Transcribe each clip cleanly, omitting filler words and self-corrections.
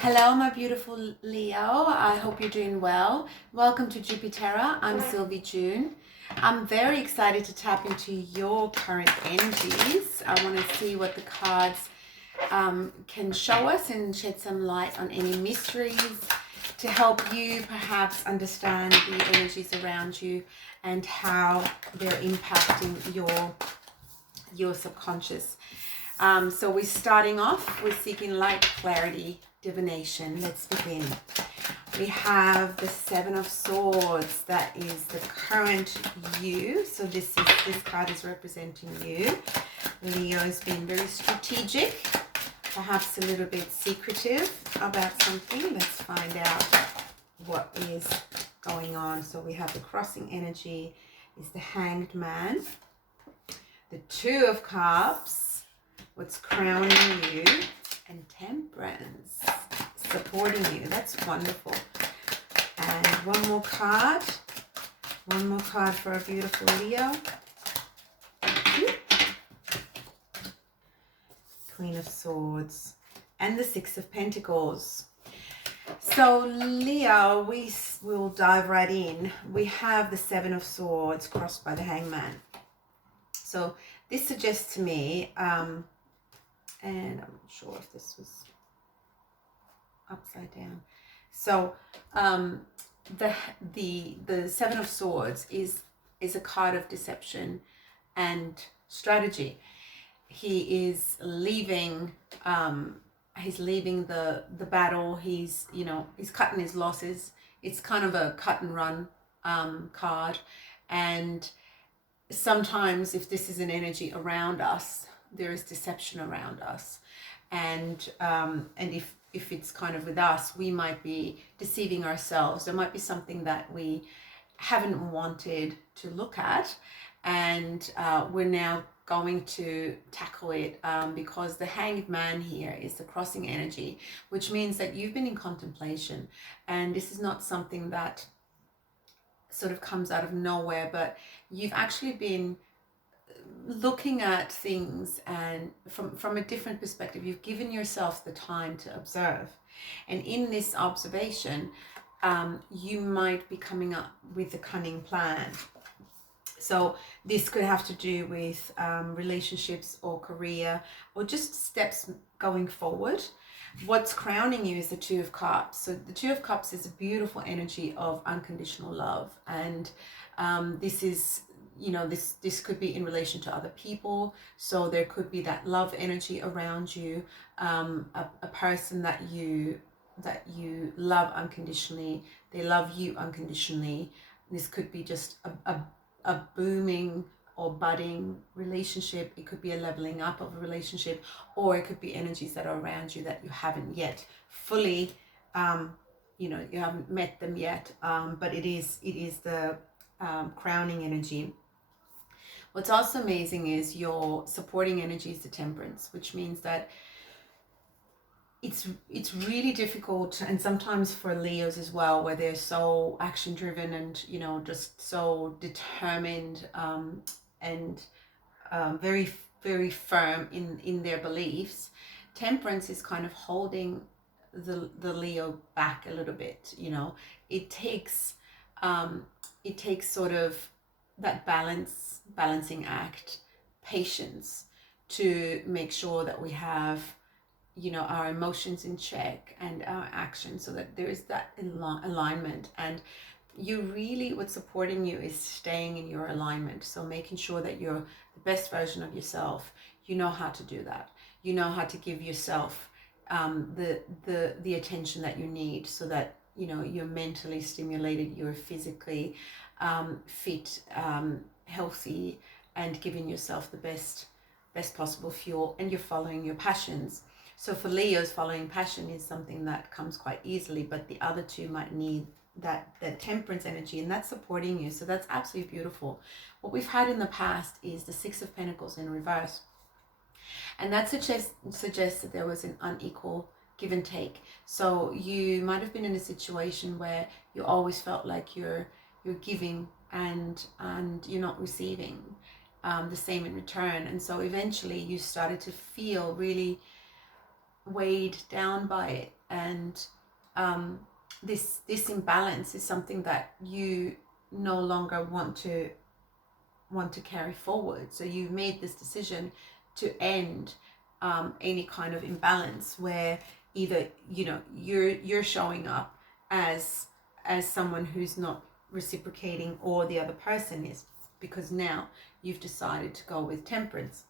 Hello, my beautiful Leo. I hope you're doing well. Welcome to Jupitera. I'm Sylvie June. I'm very excited to tap into your current energies. I want to see what the cards can show us and shed some light on any mysteries to help you perhaps understand the energies around you and how they're impacting your subconscious. So we're starting off with seeking light, clarity, divination. Let's begin. We have the Seven of Swords. That is the current you. So this card is representing you. Leo has been very strategic, perhaps a little bit secretive about something. Let's find out what is going on. So we have the crossing energy is the Hanged Man. The Two of Cups, what's crowning you, and Temperance, supporting you. That's wonderful. And one more card for a beautiful Leo. Queen of Swords and the Six of Pentacles. So Leo, we will dive right in. We have the Seven of Swords crossed by the Hangman. So this suggests to me, and I'm not sure if this was upside down. So the Seven of Swords is a card of deception and strategy. He is leaving. He's leaving the battle. He's cutting his losses. It's kind of a cut and run card, and sometimes if this is an energy around us, there is deception around us, and if it's kind of with us, we might be deceiving ourselves. There might be something that we haven't wanted to look at, and we're now going to tackle it because the Hanged Man here is the crossing energy, which means that you've been in contemplation, and this is not something that sort of comes out of nowhere, but you've actually been looking at things and from a different perspective. You've given yourself the time to observe, and in this observation you might be coming up with a cunning plan. So this could have to do with relationships or career or just steps going forward. What's crowning you is the Two of Cups. So the Two of Cups is a beautiful energy of unconditional love, and this is, this could be in relation to other people. So there could be that love energy around you, a person that you love unconditionally. They love you unconditionally. This could be just a booming or budding relationship. It could be a leveling up of a relationship, or it could be energies that are around you that you haven't yet fully, you haven't met them yet, but it is the crowning energy. What's also amazing is your supporting energy is the Temperance, which means that it's really difficult, and sometimes for Leos as well, where they're so action driven and just so determined, and very, very firm in their beliefs. Temperance is kind of holding the Leo back a little bit. It takes sort of that balancing act, patience, to make sure that we have our emotions in check and our actions, so that there is that alignment. And what's supporting you is staying in your alignment. So making sure that you're the best version of yourself. You know how to do that. You know how to give yourself the attention that you need, so that you're mentally stimulated, you're physically fit, healthy, and giving yourself the best possible fuel, and you're following your passions. So for Leos, following passion is something that comes quite easily, but the other two might need that Temperance energy, and that's supporting you. So that's absolutely beautiful. What we've had in the past is the Six of Pentacles in reverse, and that suggests that there was an unequal give and take. So you might have been in a situation where you always felt like you're giving and you're not receiving the same in return, and so eventually you started to feel really weighed down by it, and this imbalance is something that you no longer want to carry forward. So you've made this decision to end any kind of imbalance where either you're showing up as someone who's not reciprocating, or the other person is, because now you've decided to go with temperance.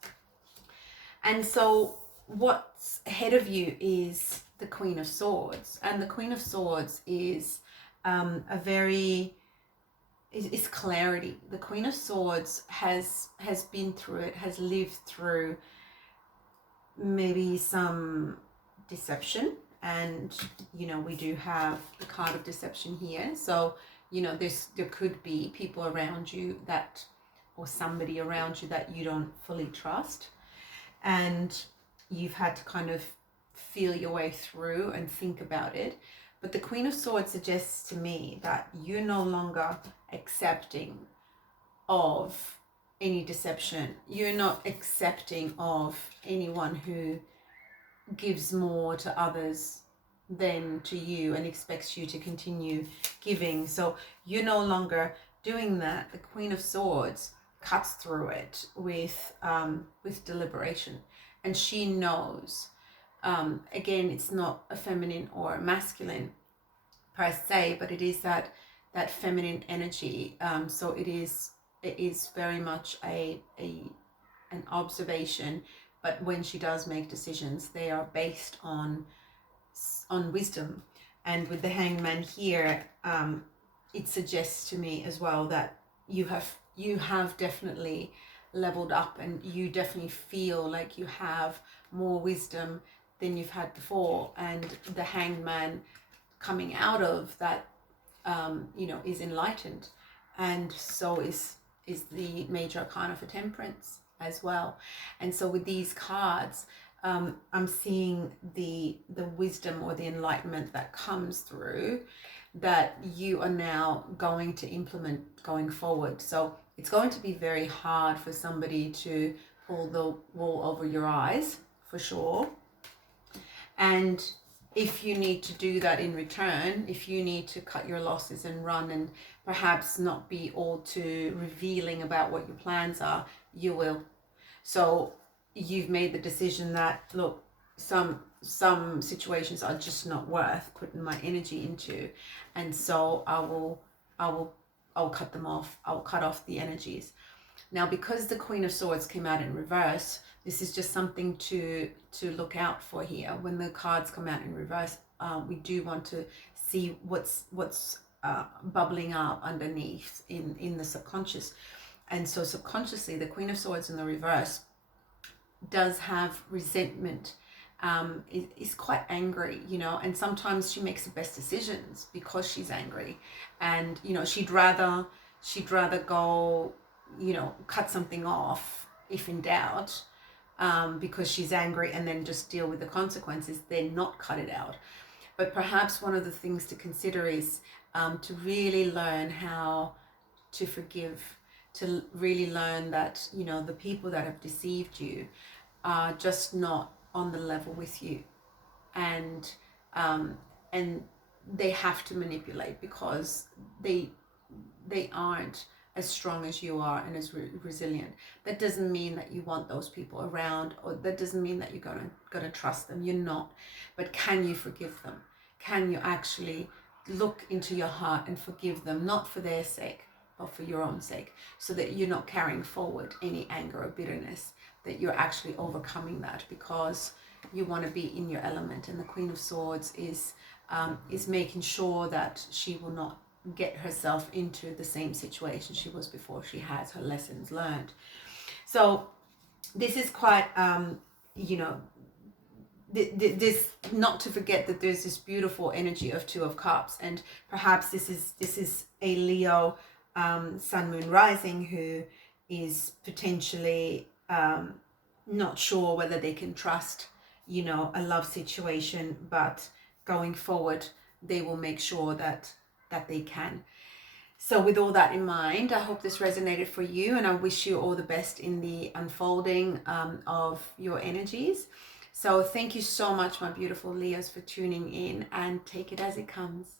And so what's ahead of you is the Queen of Swords, and the Queen of Swords is is clarity. The Queen of Swords has been through it, has lived through maybe some deception, and we do have the card of deception here. So there could be people around you that, or somebody around you that you don't fully trust, and you've had to kind of feel your way through and think about it. But the Queen of Swords suggests to me that you're no longer accepting of any deception. You're not accepting of anyone who gives more to others than to you and expects you to continue giving. So you're no longer doing that. The Queen of Swords cuts through it with deliberation, and she knows. Again, it's not a feminine or a masculine per se, but it is that feminine energy. So it is very much an observation, but when she does make decisions, they are based on wisdom. And with the Hangman here, it suggests to me as well that you have definitely leveled up, and you definitely feel like you have more wisdom than you've had before. And the Hangman coming out of that is enlightened, and so is the major arcana for temperance as well. And so with these cards, I'm seeing the wisdom or the enlightenment that comes through, that you are now going to implement going forward. So it's going to be very hard for somebody to pull the wool over your eyes, for sure. And if you need to do that in return, if you need to cut your losses and run and perhaps not be all too revealing about what your plans are, you will. So you've made the decision that, look, some situations are just not worth putting my energy into, and so I'll cut them off. I'll cut off the energies. Now, because the Queen of Swords came out in reverse, this is just something to look out for here. When the cards come out in reverse, we do want to see what's bubbling up underneath in the subconscious. And so subconsciously, the Queen of Swords in the reverse does have resentment, is quite angry, and sometimes she makes the best decisions because she's angry. And she'd rather go cut something off if in doubt, because she's angry, and then just deal with the consequences, then not cut it out. But perhaps one of the things to consider is to really learn how to forgive, to really learn that the people that have deceived you are just not on the level with you, and they have to manipulate because they aren't as strong as you are and as resilient. That doesn't mean that you want those people around, or that doesn't mean that you're gonna trust them. You're not. But can you forgive them? Can you actually look into your heart and forgive them, not for their sake, but for your own sake, so that you're not carrying forward any anger or bitterness, that you're actually overcoming that because you want to be in your element. And the Queen of Swords is making sure that she will not get herself into the same situation she was before. She has her lessons learned. So this is quite this, not to forget that there's this beautiful energy of Two of Cups, and perhaps this is a Leo Sun Moon Rising who is potentially not sure whether they can trust a love situation, but going forward they will make sure that they can. So with all that in mind, I hope this resonated for you, and I wish you all the best in the unfolding of your energies. So thank you so much, my beautiful Leos, for tuning in, and take it as it comes.